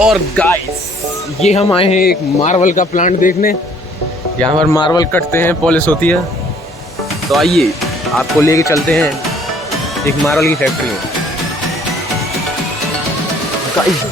और गाइस ये हम आए हैं एक मार्बल का प्लांट देखने। यहाँ पर मार्बल कटते हैं, पॉलिश होती है। तो आइए आपको लेके चलते हैं एक मार्बल की फैक्ट्री में। गाइस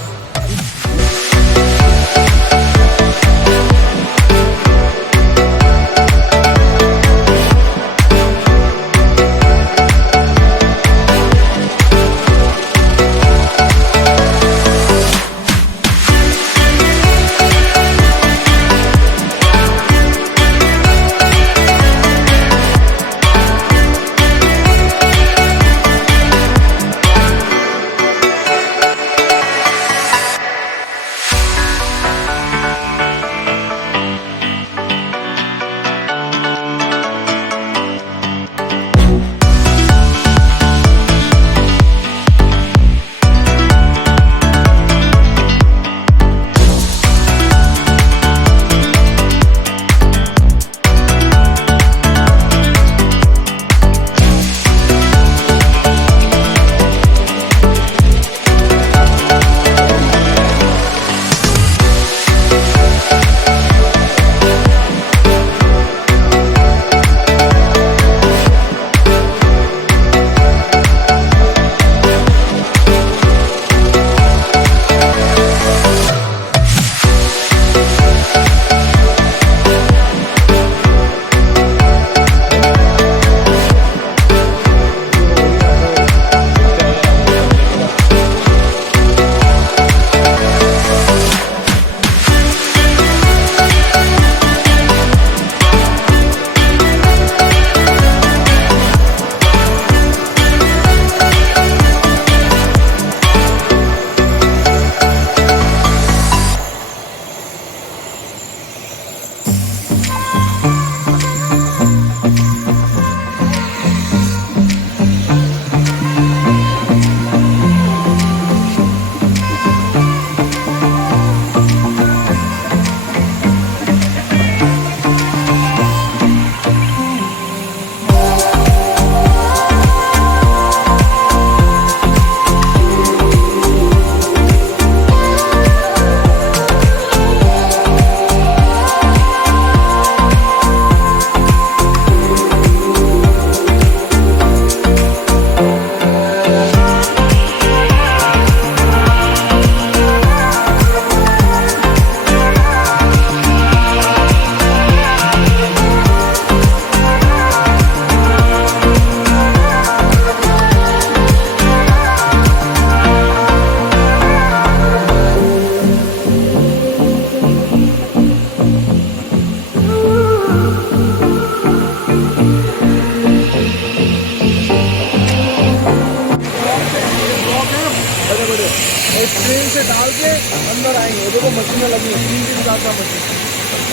ट्रेन से डाल के अंदर आएंगे। देखो मशीनें लगी हैं, 3-4 मशीन,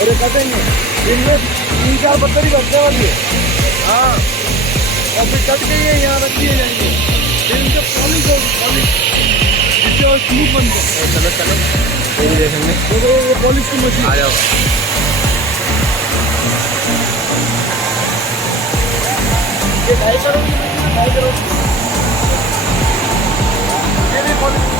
और ये कटेंगे। इनमें 3-4 पत्थर ही कटने वाली है। हाँ, और फिर कट गई है, यहाँ रख दिए जाएंगे। फिर इनके पॉलिश होगी, पॉलिश जिससे और स्मूथ बनते हैं। चलो चलो ये भी देखेंगे। तो ये पॉलिश की मशीन आ जाओ। ये 2.5 करोड़ की मशीन है, 2.5 करोड़। ये भी पॉलिश